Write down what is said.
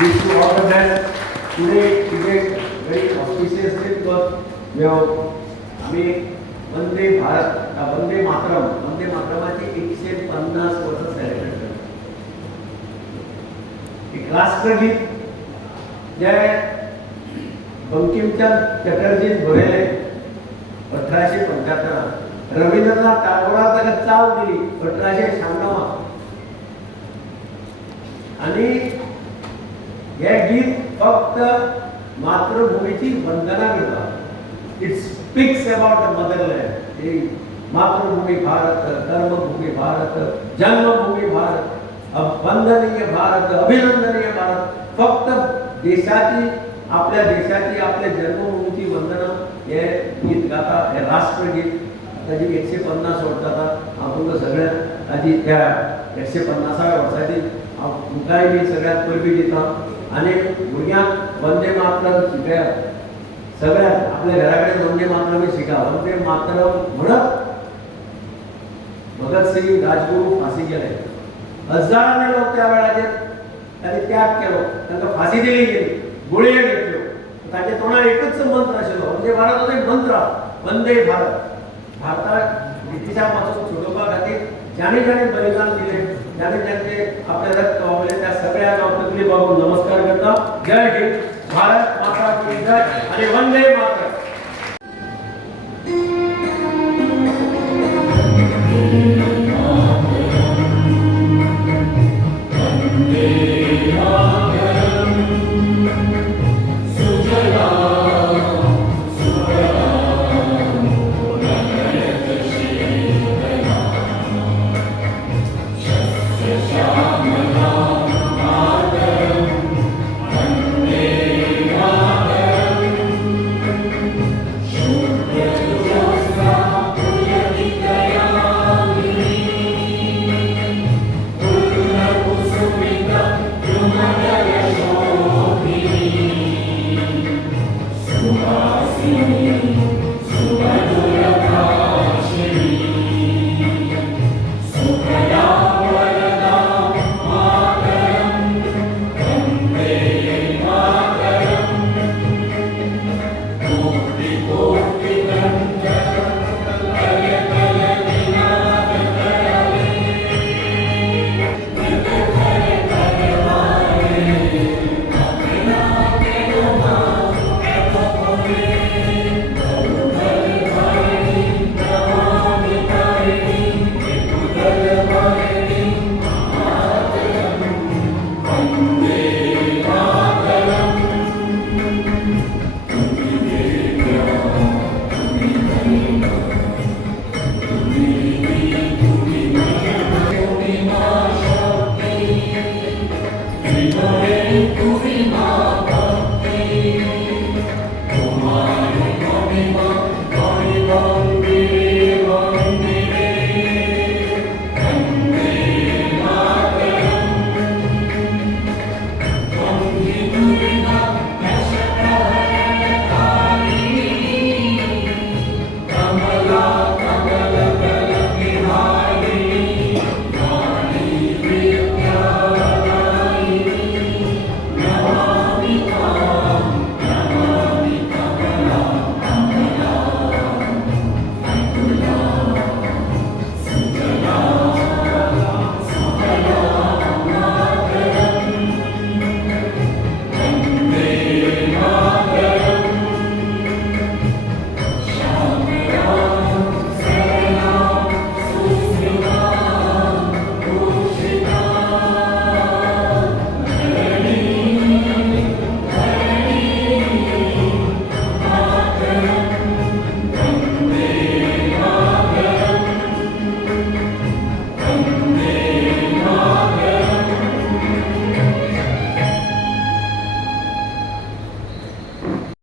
wish you all the best. Today is a very auspicious day because we have आम्ही वंदे भारत वंदे मातरमाची 150 वर्ष celebrate करतो. एक राष्ट्रगीत जे बंकिमचंद चटर्जीन बरयले 1875 रवींद्रनाथ टागोरान ताका चाल दिली 1896 आणि हे गीत फक्त मातृभूमीची वंदना करता. It speaks about the motherland. मातृभूमी भारत, कर्मभूमी भारत, जन्मभूमी भारत, वंदनीय भारत, अभिनंदनीय भारत. फक्त देशाची आपल्या देशाची आपल्या जन्मभूमीची वंदना हे गीत गाता. हे राष्ट्रगीत ताजी 150 वर्सां जाता. हांव तुमकां सगळ्यांक ताजी त्या 150व्या वर्साची हांव तुमकांय बी सगळ्यांक परबी दिता. आनी भुरग्यांक वंदे मातरम शिकया. सगळ्यांक आपल्या घरा कडेन वंदे मातरम शिका. वंदे मातरम म्हणत भगतसिंग राजगुरू फाशी गेले. हजारांनी लोक त्या वेळाचेर तांणी त्याग केलो. तांकां फाशी दिली गेली, गुळयो घेतल्यो. ताचे तोंडार एकच मंत्र आशिल्लो. वंदे भारत हो एक मंत्र. वंदे भारत. भारताक ब्रिटिशां पासून सोडोवपा खातीर ज्याने ज्याने बलिदान दिले, ज्याने ज्यांचे आपले रक्त वावले, त्या सगळ्यांना हांव तकली बाबून नमस्कार करता. जय हिंद. भारत माता की जय आणि वंदे मातरम. Thank you.